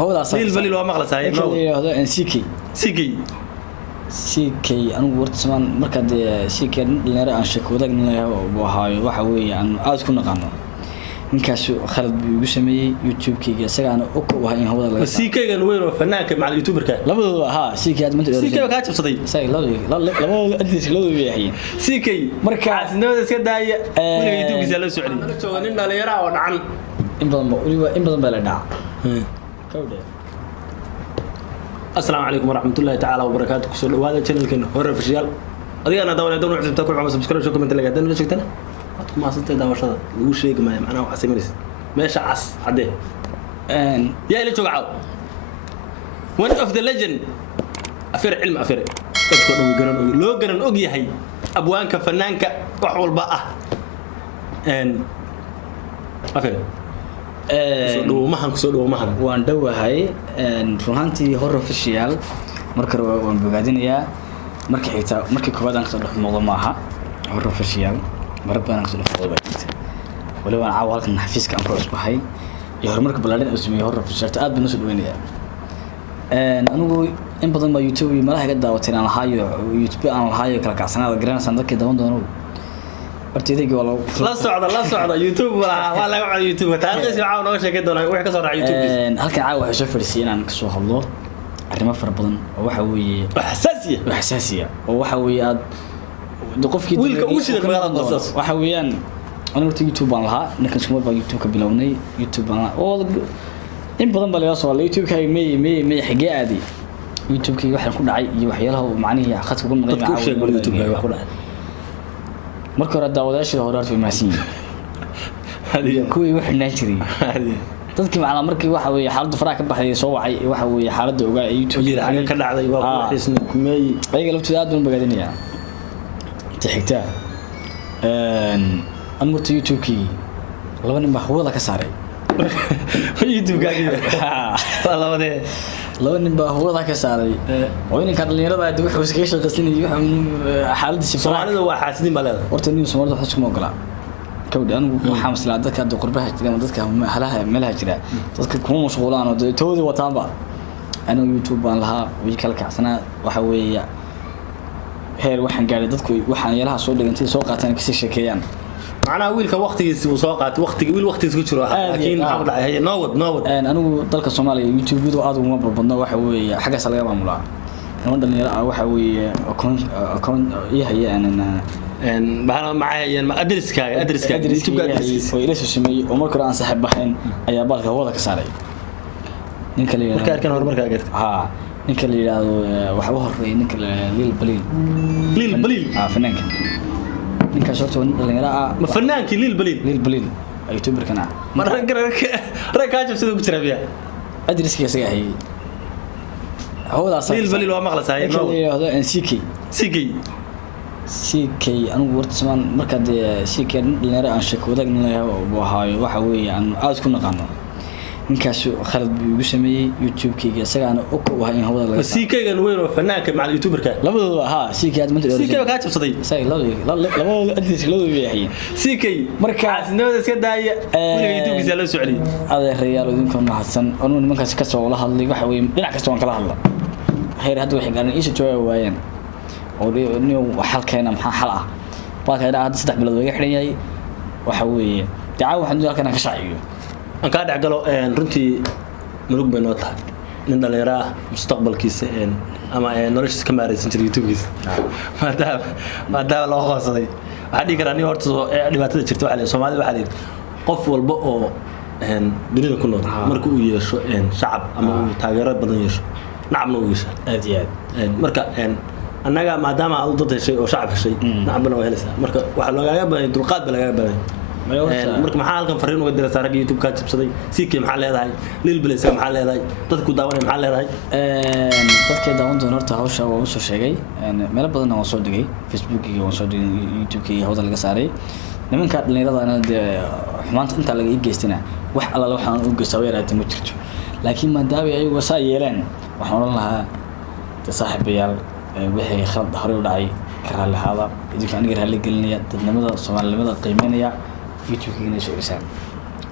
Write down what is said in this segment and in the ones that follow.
hawadaas liil balil waa maqlasaay no CK anigu warta samaan marka CK dhalinyaro aan sheeko wadaagna oo haayo waxa weeyaan aad ku naqaano ninkaas khalad buu ugu sameeyay YouTube-kayga isagaana oo ku wahay in hawada laga CK-gan weyn oo fanaanka macal YouTuber-ka labadooda CK aad maanta CK ka jabsaday labadooda adis loo weeyay CK marka asnada iska daaya waliga YouTube-kiisa la socday jooga nin dhalinyaro oo dhacan in badan baa la dhaca kawde السلام عليكم ورحمة الله تعالى وبركاته كسر وهذا channel كن هورر فيشيال أدي أنا دور عشان تاكل عم سبسكرايب شو كمان تلاقي دنا شكتنا ما صرت دور شذا وش شيء كمان أنا وعسيمريس ماشي عص عدي يا اللي شو قاعد one of the legend أفر علم أفر تذكر لو جرن أوجي هاي أبوان كفنان كوحول بقى أفر waan dhawahay runtii horror official marka waan bogaadinayaa marka xigta markii koobaad aan ka soo dhaxmoodo maaha horror official marba aan ka soo dhaxmoodo wali waan caawa halkan xafiiska aan ku cusbahay iyo horumarka ballaaran oo sameeyay horror official aad baan u soo dhaweynaya anigu in badan baa YouTube iyo malaha ga daawateen aan lahaayo YouTube aan lahaayo kala kacsanaada garanaysan dadka daawan doono bartidayga la socda YouTube waa la wacay YouTube taariikhdiisa caawa noo sheegay doonaa wax ka soo raacay YouTube halkan caawa waxa soo fadhiisay inaan ka soo hadlo arrimo fara badan oo waxa weeye xasaasiya oo waxa weeye aad qofkii wiilka ugu shidan magaalada qosas waxa weeyaan anigu YouTube baan lahaa ninkan soo baa YouTube ka bilownay YouTube baan oo in badan baa laga soo YouTube ka may xigee aadi YouTube ka waxa ku dhacay iyo waxyaalaha macnaheeya khadka ku noqday YouTube ka wax ku dhacay marka hore daawadayaasha hore arfay maasiin hadiya kuwii wax naajiray dadkii macna markii waxa weeye xaaladda faraha ka baxday soo wacay waxa weeye xaaladda ogaa YouTube ka dhacday waa ku xisna kumay ayaga laftiisa aad baan bogaadinaya tixigta anmurta YouTube-kii laba nin baa hawada ka saaray YouTube-gaagi waa laba nin baa hawada ka saaray oo inka dhalinyarada ay wuxuu iska shaqaysanayay xaaladdiisa Soomaalida waa xaasidin baa leedahay horta nin Soomaalida wax kuma ogola kawdi anigu waxaan maslaa dadka qurbaha jira dadka meelaha jira dadka kuma mashquulaan oo toodi wataanba anigu YouTube baan lahaa way kala kacsanaa waxa weeye heer waxaan gaaray dadku waxaan yalaha soo dhigantay soo qaataan ka sheekeeyaan macnaha wiilka waqtigiisa uu soo qaatay waqtigiisa ku jiro laakiin waxa dhacay noowad anigu dalka Soomaaliya YouTube-du aad ugu badbadna waxa weeye xagaas laga maamulaa niman dhalinyaro ah waxa weeye account yahay baxana macayeen ma adreeskaaga YouTube-ga adreeskiisa oo ila soo sameeyay oo markii aan saaxiib baxeen ayaa balka hawada ka saaray ninka la yiraahdo markaa kan horumarka gaartay ninka la yiraahdo waxa uu horeeyay ninka Lil Balil fanaanka ninka shorto dhalinyaro ah ma fanaanki Lil Balil YouTuber kana ma rag ka jabsado ku jira biya adreeskiisa isaga hay hawadaas Lil Balil waa maqlasaay no CK anigu warta samaan marka CK dhalinyaro aan sheeko wadaagna oo haayo waxa weeyaan aad ku naqaano ninkaas khalad buu ugu sameeyay YouTube-kayga isagaana oo ku wahay in hawada laga CK-gan weyn oo fanaanka macal YouTuber-ka labadooda CK aad maanta CK ka jabsaday labadooda adis loo weeyay CK marka asnada iska daaya waliga YouTube-kiisa la socday adeerayaal idinka mahadsan oo nimankaas ka soo la hadlay waxa weeye dhinac kasta waan kala hadla heer hadda waxay gaareen isha jooga waayeen oo halkeena maxaa xal ah baalka hadda 3 bilood laga xiran yahay waxa weeye dacaa waxaan halkan ka shaaciyo aan ka dhacgalo runtii murug bay noo tahay nin dhalinyaro ah mustaqbalkiisa ama noloshiisa ka maaraysan jiray YouTube-kiisa maadaama loo qoosaday waxaa dhihi karaa nin horta dhibaatada jirta waxa la Soomaalida waxa la qof walba oo dunida ku nool marka uu yeesho shacab ama uu taageero badan yeesho nacabna uu yeesho aad iyo aad marka annaga maadaama aad dad heshay oo shacab heshay nacabna waa helaysaa marka waxa looga baahan dulqaad baa laga baahan marka maxaa halkan fariin uga diraysaa rag YouTube ka jabsaday CK maxaa leedahay Lil Balil maxaa leedahay dadku daawanay maxaa leedahay dadka daawan doona horta hawsha waa soo sheegay meel badan oo soo dhigay Facebook-kiga oo soo dhigay YouTube-kiga hawada laga saaray nimanka dhalinyarada xumaanta inta laga geystana wax alla waxaan u geystay yaraatay ma jirto laakiin maadaama ay uga saa yeeleen waxaan oran lahaa saaxiibayaal wixii khalad hore u dhacay ka raali lahaada idinka aniga raali gelinaya dadnimada Soomaalida qiimeynaya YouTube-kiina soo isaan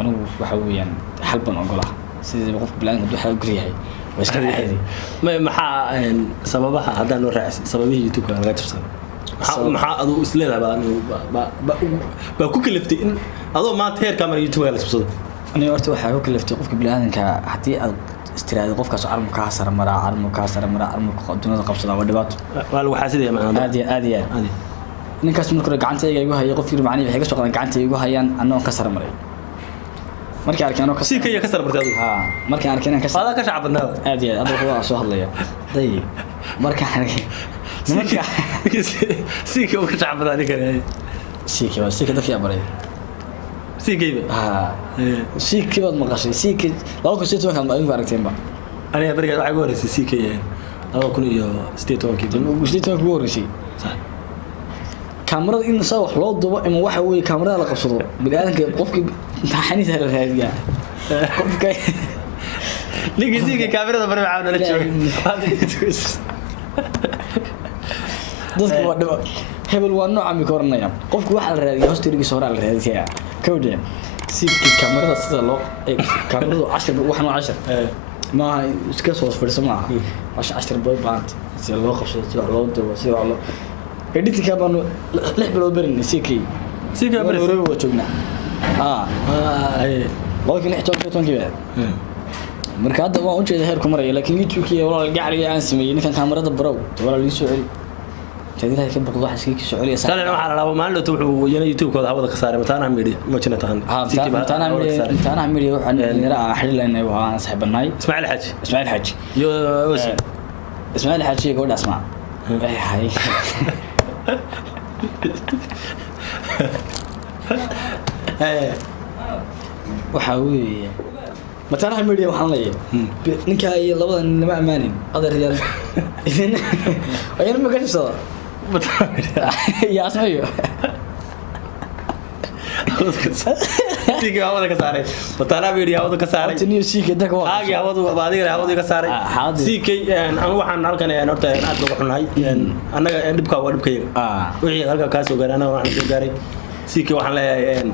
anigu waxa weeyaan xal ban ogolahay sidii qof bilaan waxa uu gariyahay waa iska caadi ma maxaa sababaha haddaan loo raacay sababihii YouTube laga jabsaday maxaa adu isleedahay ba ku kaliftay in adoo maanta heerka mar YouTube la jabsado aniga horta waxa ku kaliftay qofka bilaanka hadii aad istiraado qofkaas armo ka sar maraa armo dunida qabsada waa dhibaato waa lagu xaasiday macna aadi ninkaas markuu gacantayga igu hayay qof yiri macni waxay ka soo qadan gacantayga igu hayaan anoo ka sar maray markii arkaan oo si kay ka sar martay ha markii arkaan ka sar ka shacabnaa aadi adoo waa soo hadlaya day markaan arkay nimanka si kay ka shacabnaa aniga si kay dadkii abaray si kay ha si kay wad maqashay si kay laba ku sii toban ma aragteen ba aniga bariga waxa ugu horeysay si kay laba kun iyo 18 ugu horeysay كاميرا إن صار حلوة ضوء إما واحد هو كاميرا على قصده بالآن كقفك تحنيت على هذه قفك لقي زيك كاميرا ضرب عاونا نشوف ضد واحد هبل وانو عم يكورنا يوم قفك واحد على هذه هستيري صور على هذه كودة سيب كاميرا صار له كاميرا 10 واحد 10 ما سكاس وصفر سماعة 10 بوي بانت سير الله قصده سير الله ضوء سير الله edit ka baan 6 bilood barin CK barin hore waa joogna laakiin 16 kiiba marka hadda waan u jeedaa heerku maray laakiin YouTube-kii walaal gacariga aan sameeyay ninkan kaamirada barow walaal ii soo celi jadilaha ka baqdo waxa iska soo celiya salaan waxa la rabo maalin wuxuu yana YouTube-kooda hawada ka saaray mataana media ma jina tahan mataana media waxaan yara xiriirnay waan saxibnay Ismaaciil Xaaji yo Ismaaciil Xaaji gabadha asmaa hay waxa weeye mataanaha media waxaan leeyahay ninka ay labada lama amaanin adeer yaal idin ayaan ma gashay ya asmayo سيكي هذا كسارة بتانا فيديو هذا كسارة تنيو سيكي ده كوا هاجي هذا بعدين هذا كسارة سيكي أنا وحنا نالكن أنا أرتاح أنا أتوقع هاي أنا أدب كوا أدب كير وعي هذا كاس وقال أنا وحنا سيجاري سيكي وحنا لا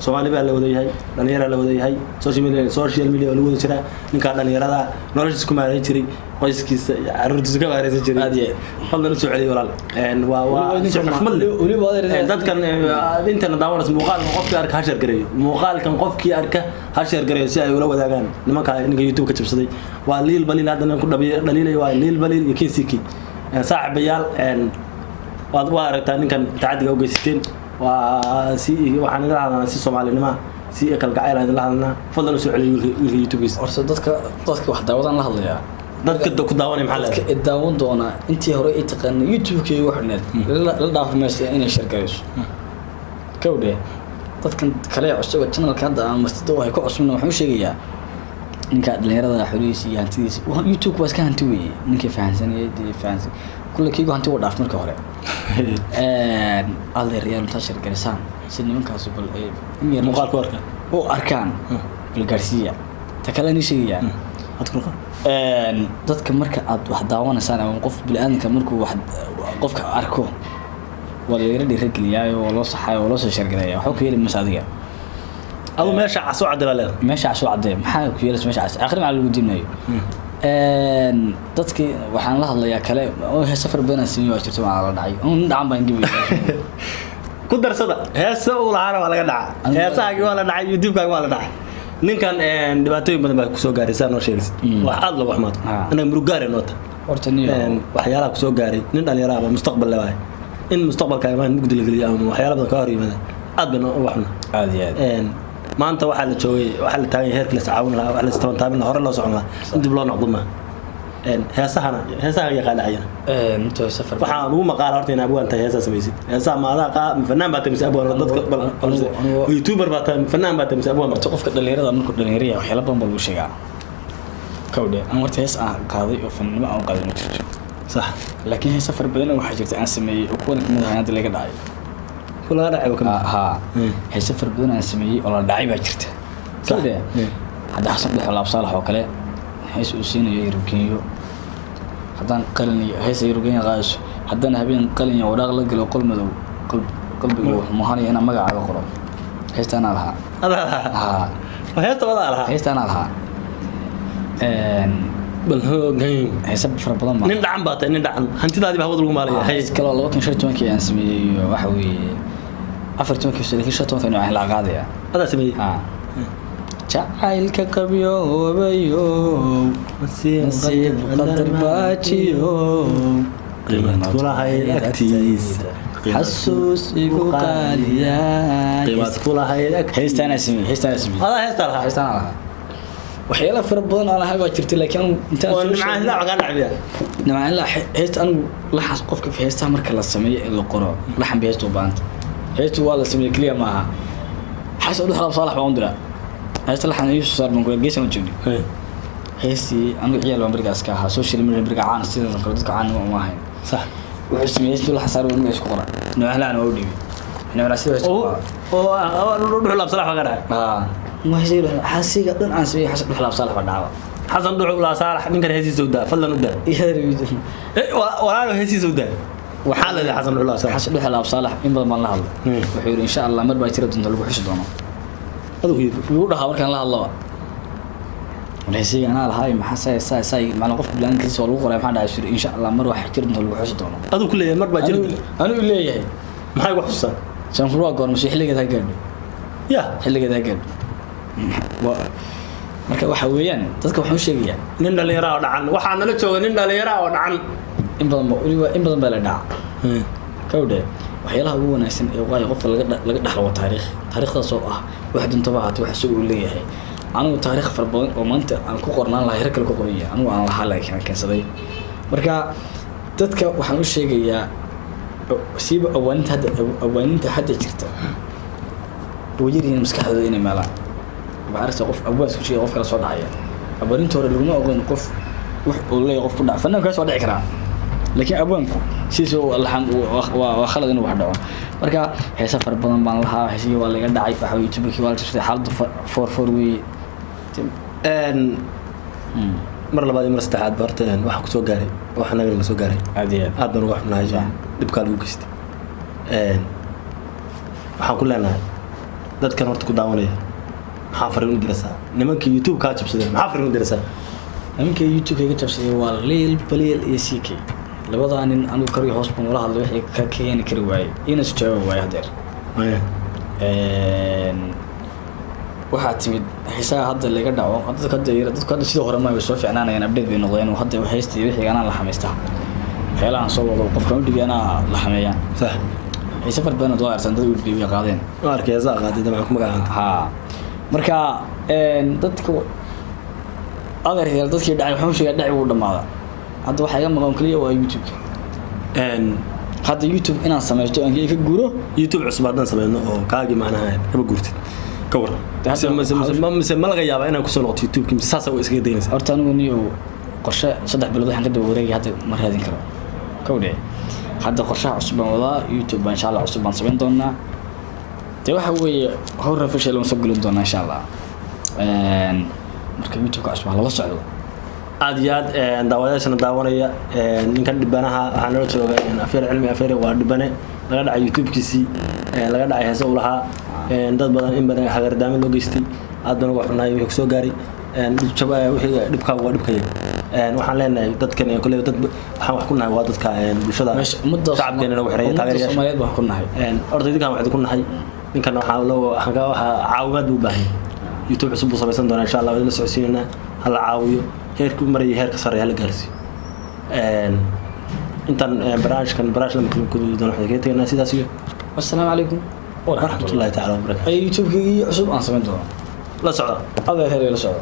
سوالي بقى لودي هاي دنيرة لودي هاي سوشيال ميديا لودي شراء نكاد دنيرة دا نورش كم عليه شري قيس كيس عرض تسكب عليه شري هذه خلنا نسوي عليه ولا ولي بعض دات كان أنت نداور اسمه مقال قف أرك هاشر قري مقال كان قف كي أرك هاشر قري سيا ولا وذا كان لما كان إنك يوتيوب كتب صدي والليل بليل هذا نقول دليل والليل بليل يكين سيكي صاحب بيال وأدوار تاني كان تعدي أو جستين وسي وحنا نلعب سي سومالي نما سي أكل قاعد نلعبنا فضلوا سووا على اليوتيوب أرسل ضدك واحد داود أنا هذا يا ضدك داوني محل الداون دونا أنت هري تقن يوتيوب كي وحنا لا ضعف ماشي أنا الشركة إيش كودة ضدك كلاي عشوا الشانل كذا مستدوه هيكون عصمنا محوش شيء إنك اللي هذا حريسي يعني تيس يوتيوب بس كان توي إنك فانسني دي فانس كل كيجو هنتي وضع في مركه هراء الله الريال منتشر كرسان سيدنا من كاسو بال مقال كوركا هو أركان بالجارسية تكلني شيء يعني هتكون ضدك مركه واحد داوانا سنة وقف بالآن كمركه واحد قف أركو ولا يرد يرجل ياي ولا صحة ولا شركة يا حكي لي المساعدية أو ماشي عسو عدل لا ماشي عسو عدل محاك يلس ماشي عسو آخر مع الودين نايو dadki waxaan la hadlayaa kale oo safar badan sameeyay oo jirto ma la dhacay oo dhacaan baan gibi ku darsada heesa uu lahaana waa laga dhacay heesaagi waa la dhacay youtube-kaaga waa la dhacay ninkan dhibaatooyin badan baa ku soo gaaray saan oo sheegay wax aad lagu xamaad anaga murug gaar ah noota horta niyo waxyaalaha ku soo gaaray nin dhalinyaro ah mustaqbal leeyahay in mustaqbalkaaga ma mugdi la geliyo ama waxyaalaha badan ka hor yimaada aad baan u waxna aad iyo aad maanta waxa la joogay waxa la taagay heerka la saacawin lahaa waxa la istabantaabin hore loo socon lahaa dib loo noqdo ma heesaha yaqaan ayana inta safar waxa lagu maqaal horta in abwaan tahay heesaha sameeyay heesaha ma ada fanaan baa tamis abwaan dadka youtuber baa tahay fanaan baa tamis abwaan marka qofka dhalinyarada markuu dhalinyarada waxyaalo badan buu sheegaa kawde aan horta hees aan qaaday oo fanimo aan qaaday ma jirto sax laakiin hees safar badan waxa jirta aan sameeyay oo kuwan kamid ah hadda laga dhacay kula dhacay kan ها هي سفر بدون اسمي ولا داعي با جرت كده هذا حسن دخل ابصالح او كله هيس وسينيو يروكينيو hadaan qalin hees yurugeen qaas hadaan habeen qalin waraaq la galo qol madow qalbigu ma haray ina magacaaga qoro heestaan laha heesta wada laha heestaan laha bal hoogay heesab fara badan ma nin dhacan baatay nin dhacan hantidaadi baa wada lagu maalaya hees kale 2015 aan sameeyay waxa weeye 14 aan la qaadaya hada sameeyay jacaylka qabyo wabayo nasiib qadar baajiyo qiimad kula hay agtiisa xasuus igu qaaliya qiimad kula hay heestaan asmi hada heestaan waxyaalo fara badan oo aan haga jirtay laakiin intaan oo nimcaan la waxa dhacbiya nimcaan la heestaan la xas qofka fi heestaa marka la sameeyo ee la qoro la xambeesto baanta heestu waa la sameeyo kaliya maaha xasan dhuxul Saalax baan diraa heesta la xanayo soo saar bango geesan joogni heesti anu ciyaal waan barigaas ka ahaa social media bariga caan sida kale dadka caan ma ahayn صح wuxuu sameeyay la xasaar uu isku qora noocan oo dhibi noocan sida oo dhuxul Saalax waxa dhacay ما يصير حاسيق دون عن سوي حسب بحلاب صالح بدعوة حسن دوحو لا صالح من كان هيسي سوداء فضلا ودا ولا هيسي سوداء وحال اللي حسن دوحو لا صالح حسب بحلاب صالح إن بدل ما الله وحير إن شاء الله مرة يصير دون تلقوا حش دونه هذا هو يقول له كان الله الله ولهسي أنا الهاي محسا ساي معنا قف بلان كيس والله قريب محد عشر إن شاء الله مرة يصير دون تلقوا حش دونه هذا كله مرة يصير أنا اللي هي ما هي وحصة سنفروا قرن مش حلقة ذاك يا حلقة ذاك marka waxa weeyaan dadka waxaan u sheegayaa nin dhalinyaro oo dhacan waxa nala jooga nin dhalinyaro oo dhacan in badan baa la dhaca kawde waxyaalaha ugu wanaagsan ee waay qof laga dhaxlo taariikhdaas oo ah wax dunta baa wax soo u leeyahay anigu taariikh far badan oo maanta aan ku qornaan lahay rag kale ku qoraya anigu aan lahaa laakiin keensaday marka dadka waxaan u sheegayaa siiba awaaninta hadda jirta wajiriin maskaxdooda inay maalaan بعرف قف أبواس كل شيء قف كلا صار عيا أبوين تورا لقمة أقول قف ولا يقف كل فنان كلا صار عكرا لكن أبوانكم سيسو الحم وخلد إنه واحد مركا هي سفر بدن بان لها هي ولا قد عيف حوي تبكي ولا تشتري حالة فور وي أن مرة بعد مرة استعاد برتين واحد سو جاري واحد نقل سو جاري عادي هذا نروح من هاي دبكال وقست أن waxaan ku leenahay dadkan horta ku daawanaya maxaa fariin u diraysaa nimanka YouTube ka jabsadeen maxaa fariin u diraysaa nimanka YouTube ka jabsadeen waa leel baleel iyo CK labada nin anu kariyo hoos baan wala hadlay wixii ka keenay kari waayay ina soo jawaab waayay hadeer waxa timid xiisaa hadda laga dhaco dadka hadda sidoo hore ma ay soo fiicnaanayaan update bay noqdeen hadda waxay haystay wixii aan la xameystaa xeelaan soo wado qofka u dhigay ana la xameeyaan sax ay safar badan oo arsan dad u dhigay qaadeen arkaysa qaadeen dama ku magacan ha marka dadka adeer dadkii dhacay waxaan sheegay dhacay uu dhamaada hadda waxa iga maqan kaliya waa YouTube hadda YouTube inaan sameeyo aan ka guuro YouTube cusub hadaan sameeyno oo kaagi macnaha kaba guurtid ka war ma laga yaabaa inaan ku soo noqdo YouTube kimsa saasa way iskaga daynaysaa horta anigu niyo qorshe 3 bilood waxaan ka daba wareegay hadda ma raadin karo kawdhe hadda qorshaha cusub baan wadaa YouTube insha Allah cusub baan sameyn doonaa de waxa weeye hore fashil oo soo galin doonaa insha Allah marka YouTube ka cusub la socdo aad iyo aad daawadayaashana daawanaya ninkan dhibanaha waxaan la joogaa afeer cilmi afeer waa dhibane laga dhacay YouTube-kiisii laga dhacay heeso u lahaa dad badan in badan hagardaamo loo geystay aad baan uga xunaay wixii soo gaaray wixii dhibka waa dhibkay waxaan leenahay dadkan kulay dad waxaan wax ku nahay waa dadka bulshada shacabkeena lagu xiray taageerayaasha Soomaaliyeed wax ku nahay ordaydigan waxaan ku nahay ninkan waxa caawimaad u baahan YouTube cusub soo samaysan doona insha Allah wada la socodsiinana hal caawiyo heerku maray heerka sare hal gaarsiyo intan barnaamijkan la ku doona waxay ka tagnaa sidaas iyo assalaamu calaykum wa rahmatullahi ta'ala wa barakatuh YouTube-kii cusub aan sameyn doona la socda adeer la socda